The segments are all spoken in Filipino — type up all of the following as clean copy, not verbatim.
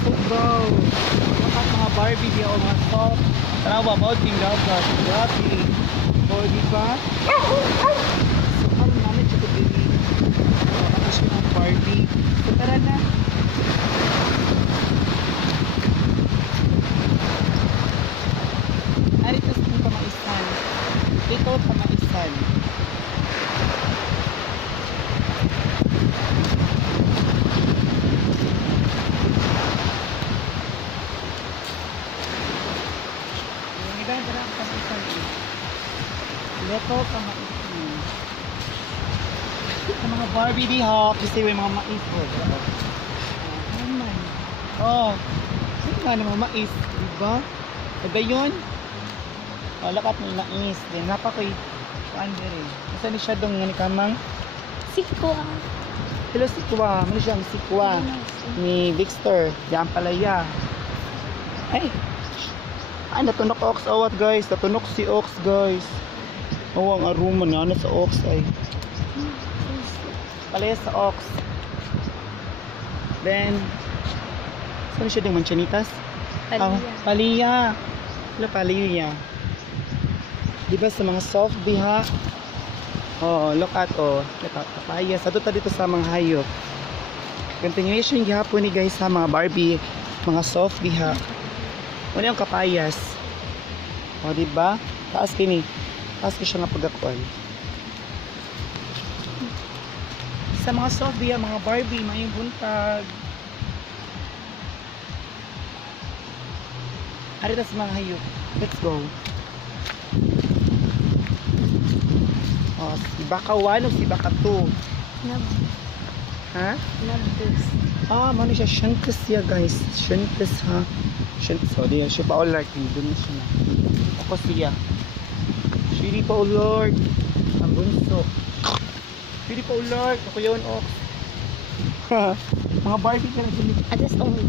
So bro. Lakat mga Barbie di o mga soft. Tanaw ba mo ting dagat. Grabe. O di ba? So karon namin siya dili. Ako siya ng Barbie. So tara na. Aritos ng kamaisan. Ito kamaisan. Leto kamaisan. Sa mga Barbie di ha, kasi may mga mais ko. Naman. Oh. Sino nga naman mais, diba? Kada yun. Oh, lakat ng mais. Then napakoy andere. Isa ni siya dong nga ni kamang Sikwa. hello sikwa. Ano siyang sikwa ni Victor. Diyan palaya. Ay. Ay, natunok ox awat guys. Natunok si ox guys. Oh, ang aroma na sa ox ay. Palaya sa ox. Then, saan siya ding manchanitas? Palya. Oh, palya. Wala palya. Diba sa mga soft diha? Oh, look at oh. Papaya. Sa doon dito sa mga hayop. Continuation gihapon ni guys sa mga Barbie. Mga soft diha. Ano yung kapayas? O, diba? Taas kini. Taas ko siya nga pagkakuan. Sa mga soft diha, mga Barbie, may buntag. Arita sa mga hayop. Let's go. O, si Baka 1 o si Baka 2? Nab. Ha? Nabdus. Ah, mano siya. Shankus siya guys. Shankus ha. Shankus. O, di siya pa all right. Doon na siya na. Ako siya. Shiri pa all Lord. Ang bunso. Shiri pa all Lord. Ako yun, Ox. Mga Barbie ka na sila. Adas only.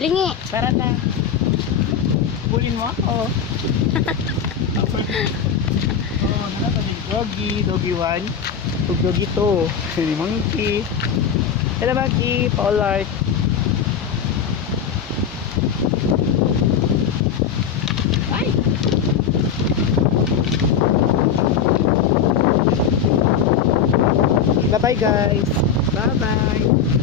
Lingi. Tara na. Bulin mo ako. Oh, nalata ni Doggy. Doggy 1. Ug Doggy 2. Ni Monkey. Hello, Monkey. Pa all right. Ay! Bye-bye guys!